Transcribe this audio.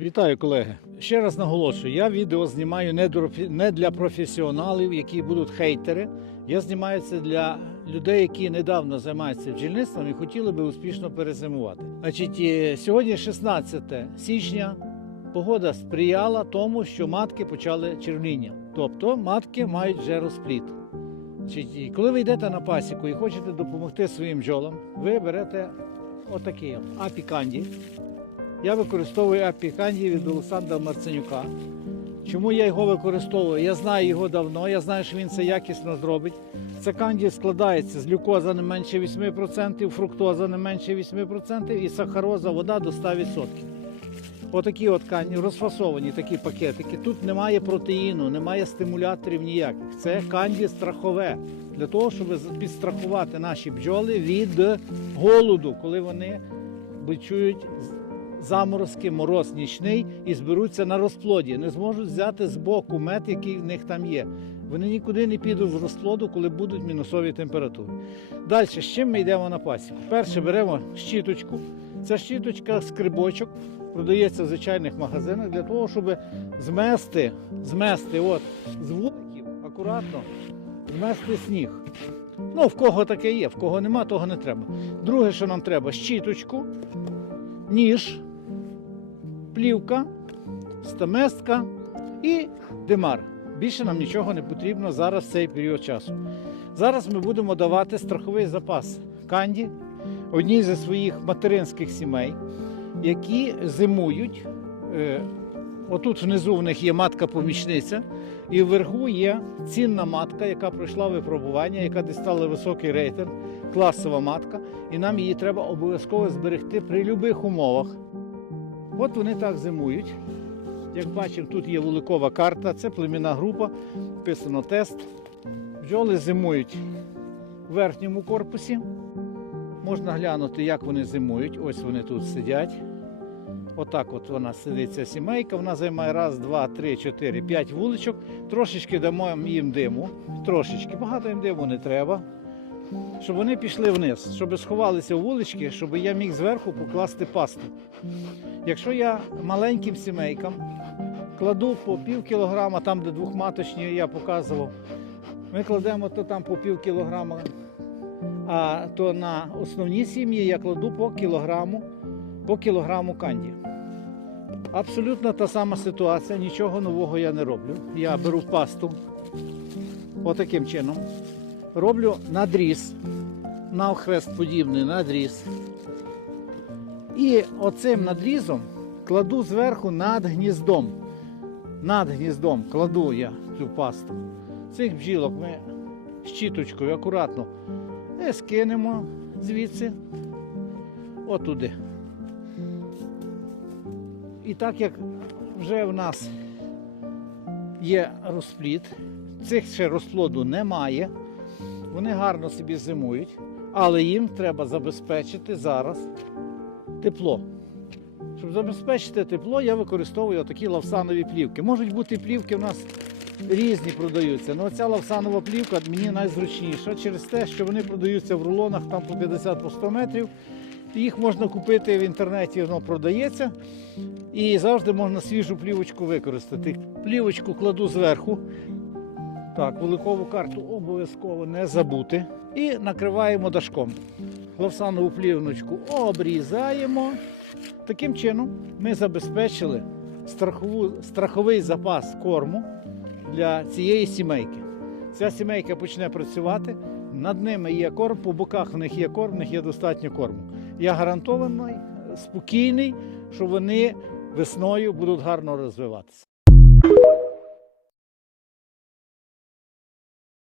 Вітаю, колеги. Ще раз наголошую, я відео знімаю не для професіоналів, які будуть хейтери. Я знімаю це для людей, які недавно займаються бджільництвом і хотіли би успішно перезимувати. Значить, сьогодні 16 січня. Погода сприяла тому, що матки почали червніння. Тобто матки мають вже розплід. Значить, коли ви йдете на пасіку і хочете допомогти своїм бджолам, ви берете отакий от апіканді. Я використовую апіканді від Олександра Марценюка. Чому я його використовую? Я знаю його давно, я знаю, що він це якісно зробить. Це канді складається з глюкоза не менше 8%, фруктоза не менше 8% і сахароза, вода до 100%. Отакі от канді, розфасовані такі пакетики. Тут немає протеїну, немає стимуляторів ніяких. Це канді страхове для того, щоб підстрахувати наші бджоли від голоду, коли вони бичують заморозки, мороз нічний і зберуться на розплоді. Не зможуть взяти з боку мед, який в них там є. Вони нікуди не підуть з розплоду, коли будуть мінусові температури. Далі, з чим ми йдемо на пасіку? Перше беремо щіточку. Це щіточка скрибочок, продається в звичайних магазинах для того, щоб змести, змести от, з вуликів акуратно, змести сніг. Ну, в кого таке є, в кого нема, того не треба. Друге, що нам треба, щіточку, ніж, плівка, стаместка і димар. Bільше нам нічого не потрібно зараз в цей період часу. Зараз ми будемо давати страховий запас канді одній зі своїх материнських сімей, які зимують. Е, Отут внизу в них є матка-помічниця, і вверху є цінна матка, яка пройшла випробування, яка дістала високий рейтинг, класова матка, і нам її треба обов'язково зберегти при будь-яких умовах. От вони так зимують. Як бачимо, тут є вуликова карта, це племінна група, вписано тест. Бджоли зимують в верхньому корпусі. Можна глянути, як вони зимують. Ось вони тут сидять. Отак от вона сидить сімейка. Вона займає раз, два, три, чотири, п'ять вуличок. Трошечки дамо їм диму. Трошечки. Багато їм диму не треба. Щоб вони пішли вниз, щоб сховалися у вулички, щоб я міг зверху покласти пасту. Якщо я маленьким сімейкам кладу по пів кілограма, там, де двохматочні я показував, ми кладемо то там по пів кілограма, а то на основні сім'ї я кладу по кілограму, по кілограму канді. Абсолютно та сама ситуація, нічого нового я не роблю. Я беру пасту отаким чином. Роблю надріз, навхрест подібний надріз. І оцим надрізом кладу зверху над гніздом. Над гніздом кладу я цю пасту. Цих бджілок ми щіточкою акуратно е, скинемо звідси отуди. І так як вже в нас є розплід, цих ще розплоду немає, вони гарно собі зимують, але їм треба забезпечити зараз тепло. Щоб забезпечити тепло, я використовую такі лавсанові плівки. Можуть бути плівки в нас різні продаються. але ця лавсанова плівка мені найзручніша через те, що вони продаються в рулонах там по 50 по 100 метрів. Їх можна купити в інтернеті, воно продається. І завжди можна свіжу плівочку використати. Плівочку кладу зверху. Так, великову карту обов'язково не забути. І накриваємо дашком. Лавсанову плівночку обрізаємо. Таким чином ми забезпечили страхову, страховий запас корму для цієї сімейки. Ця сімейка почне працювати, над ними є корм, по боках в них є корм, в них є достатньо корму. Я гарантований, спокійний, що вони весною будуть гарно розвиватися.